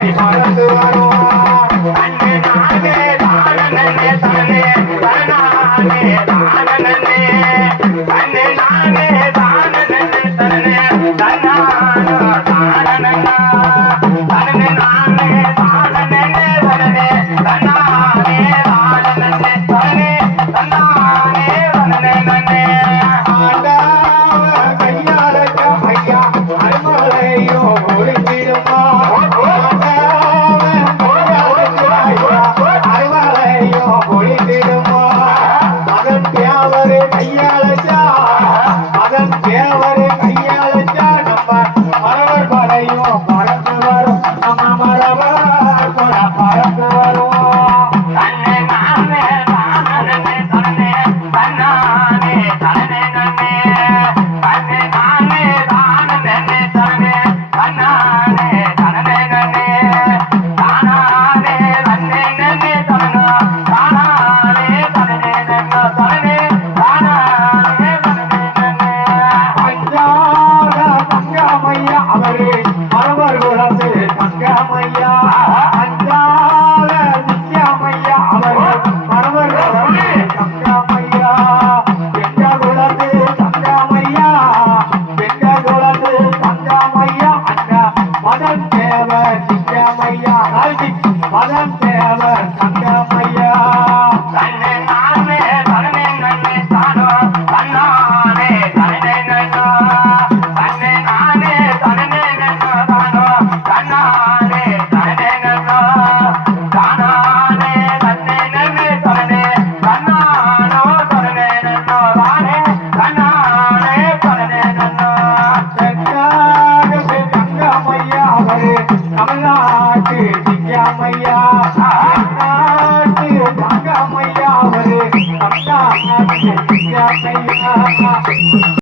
மறந்து வருவார் தன்னை நானே தானே தனே தன்னானே தானே தன்னை நானே தானே தனே தன்னானோ தானே தன்னை நானே தானே தனே தன்னானே தானே தனே தன்னானே தனே தனே ஆண்டாவ கையாளக்க ஐயா அருமலையோ ஒளிந்திடுமா அதன் தேவரை கையாளச்சா நம்ம மரவர் படையும் பறந்து வரும் நம்ம மரவர் பறந்து வருவோம் தன்னை நானே தானே தனே தன்னானே தனே நன்னே தன்னை நானே தானே தனே தன்னானே தனே நன்னே தானானே தன்னை நன்னே தனனா தானானே தனே நன்னோ தனே தானானே அவரே மரவர் குலத்து தங்கமையா அஞ்சாத நித்யாமையா அவரே மரவர் குலத்து தங்கமையா எங்க குலத்து தங்கமையா எங்க குலத்து தங்கமையா அண்ணா மதன் தேவர் நித்யாமையா மதன் தேவர் தங்கமையா தன்னை நானே தனே நன்னே தானோ தன்னானே தனே நன்னோ தன்னை நானே தனே நன்னோ தானோ தன்னானே தனே நன்னோ தானானே தன்னை நன்னே தனே தன்னானோ தனே நன்னோ தானே தன்னானே தனே நன்னோ தென்னாடு தங்கமையா அவரே தமிழ்நாட்டு திவ்யாமையா நாட்டு தங்கமையா அவரே தமிழ்நாட்டு திவ்யாமையா